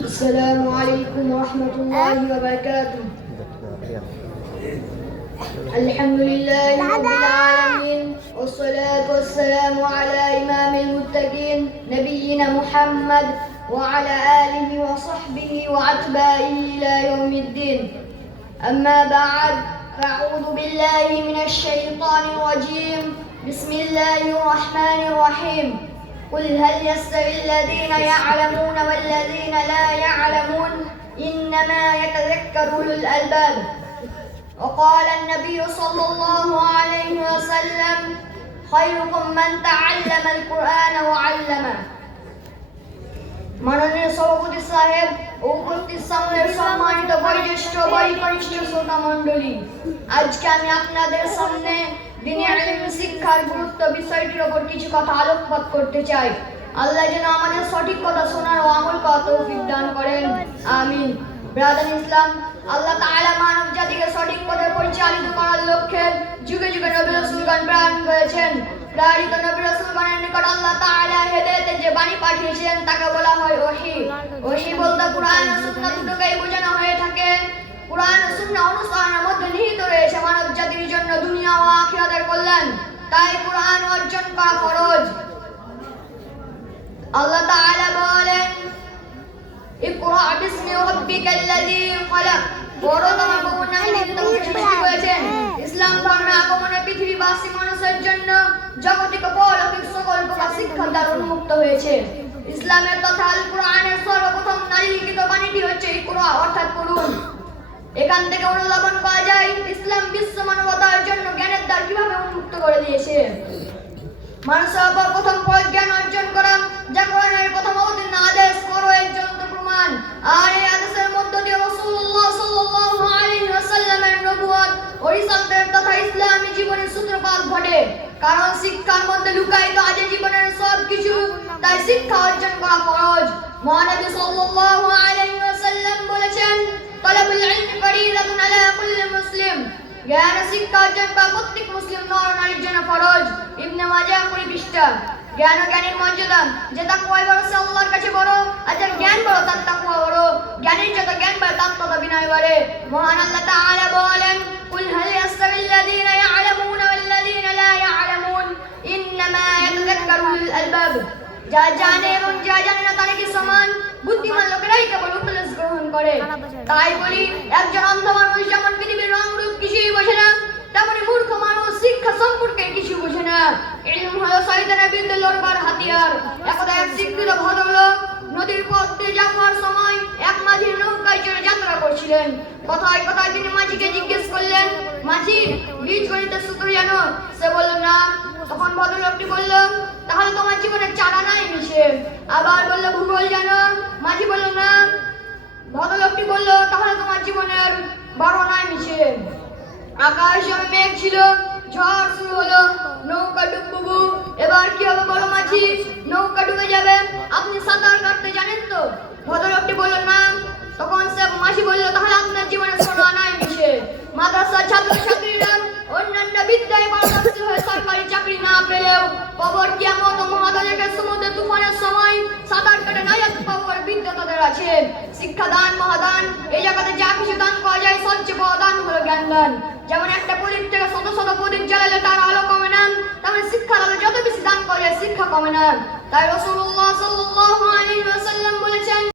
السلام عليكم ورحمة الله وبركاته. الحمد لله رب العالمين والصلاة والسلام على إمام المتقين نبينا محمد وعلى آله وصحبه وأتباعه إلى يوم الدين. أما بعد فأعوذ بالله من الشيطان الرجيم. بسم الله الرحمن الرحيم قل هل يستوي الذين يعلمون والذين لا يعلمون إنما يتذكر أولو الألباب وقال النبي صلى الله عليه وسلم خيركم من تعلم القرآن وعلمه মাননীয় সভাপতি সাহেব ও উপস্থিত সামনের সম্মানিত বয়োজ্যেষ্ঠ বয়োকনিষ্ঠ শ্রোতা মণ্ডলী আজকে আমি আপনাদের সামনে শিক্ষার গুরুত্ব বিষয়টির ওপর কিছু কথা আলোকপাত করতে চাই। আল্লাহ যেন আমাদের সঠিক কথা শোনার ও আমল করা তৌফিক করেন। আমিন। ইসলাম, আল্লাহ তাআলা মানব জাতিকে সঠিক পথে পরিচালিত করার লক্ষ্যে যুগে যুগে নবী রাসূলগণ প্রেরণ করেছেন। প্রেরিত নবী রাসূলগণের নিকট আল্লাহ তাআলা হেদায়েতের যে বাণী পাঠিয়েছিলেন, তাকে বলা হয় ওহী। ওহী বলতে কোরআন ও সুন্নাহ দুটোকেই বোঝানো হয়ে থাকে। কোরআন ও সুন্নাহ অনুসরণের মধ্যে নিহিত রয়েছে। মানব জাতির জন্য দুনিয়া ও আখিরাতের কল্যাণ। তাই কোরআন অর্জন করা ফরজ। আল্লাহ তাআলা বলেন, ইকরা বিসমি রাব্বিকাল লাযী খলাক। বড়তম বহুনামে সৃষ্টি করেছেন ইসলাম ধর্মের আগমনে পৃথিবীবাসী মানুষের জন্য জাগতিক ও পৌলৌকিক সকল প্রকার শিক্ষা দ্বারা উন্মুক্ত হয়েছে। ইসলামের তথা আল কোরআনের সর্বপ্রথম নারী লিখিত বাণীটি হচ্ছে ইকরা, অর্থাৎ পড়ুন এখান থেকে অনুধাবন করা যায়, ইসলাম বিশ্ব মানবতার জন্য জ্ঞানের দ্বার কীভাবে উন্মুক্ত করে দিয়েছে? মানুষের উপর প্রথম জ্ঞান অর্জন করা, যা কোরআনের প্রথম অবতীর্ণ আদেশ করো এর জ্বলন্ত প্রমাণ। আর এই আদেশের মধ্য দিয়ে রাসূলুল্লাহ সাল্লাল্লাহু আলাইহি ওয়াসাল্লামের নবুয়ত ও রিসালাতের তথা ইসলামী জীবনের সূত্রপাত ঘটে। কারণ শিক্ষার মধ্যে লুকায়িত আছে জীবনের সব কিছু তাই শিক্ষা অর্জন করা ফরজ। মহানবী সাল্লাল্লাহু আলাইহি ওয়াসাল্লাম বলেছেন তলাবুল ইলমি ফরিদাতুন আলা কুল্লি মুসলিম জ্ঞান শিক্ষা অর্জন করা প্রত্যেক মুসলিম নর নারীর জন্য ফরজ। ইবনে মাজাহ কুড়ি পৃষ্ঠা জ্ঞান ও জ্ঞানীর মর্যাদা, যে তাকওয়াই বড় সে আল্লাহর কাছে বড়, আর যার জ্ঞান বড়, তার তাকওয়া বড়। জ্ঞানীর যত জ্ঞান বাড়ে, তার তত বিনয় বাড়ে। মহান আল্লাহ তাআলা বলেন, কুল হাল ইয়াস্তাবিল্লাযীনা ইয়ালামুনা ওয়াল্লাযীনা লা ইয়ালামুন। ইন্নামা ইয়াতাযাক্কারু উলুল আলবাব। যা জানে এবং যা জানে না, তারা করে। তাই বলি একজন অন্ধ মানুষ যেমন পৃথিবীর রং রূপ কিছুই বোঝে না তেমনি মূর্খ মানুষ শিক্ষা সম্পর্কে কিছু বোঝে না। ইলম হলো শয়তানের বিরুদ্ধে লড়বার হাতিয়ার। একদা এক শিক্ষিত ভদ্রলোক নদীর পথ দিয়ে যাওয়ার সময় এক মাঝির নৌকায় চড়ে যাত্রা করছিলেন। কথায় কথায় তিনি মাঝিকে জিজ্ঞেস করলেন মাঝি বীজ গণিতের সূত্র জানো সে বলল না। তখন ভদ্রলোকটি বলল তাহলে তোমার জীবনে চারা নাই মিশে আবার বলল ভূগোল জানো? মাঝি বলল না। ভদ্রলোকটি বলল, তাহলে তোমার জীবনের বারো নাই মিশে আকাশ মেঘ ছিল, ঝড় শুরু হলো, নৌকা ডুববু। এবার কি হবে বড় মাঝি, নৌকা ডুবে যাবে। আপনি সাঁতার কাটতে জানেন তো? ভদ্রলোকটি বলল, না। তখন সে মাঝি বলল, তাহলে আপনার জীবনে সোনা নাই মিশে মাদ্রাসার ছাত্র ছাত্রীরা অন্যান্য বিদ্যায় পারদর্শী হয়ে সরকারি বিদ্যা তাদের আছে। শিক্ষাদান, মহাদান, এই জগতে যা কিছু দান করা যায়, সবচেয়ে বড় দান হলো জ্ঞান দান। যেমন একটা প্রদীপ থেকে শত শত প্রদীপ জ্বালালে তার আলো কমে না। তেমন শিক্ষার আলো যত বেশি দান করা যায়, শিক্ষা কমে না। তাই রাসূলুল্লাহ সাল্লাল্লাহু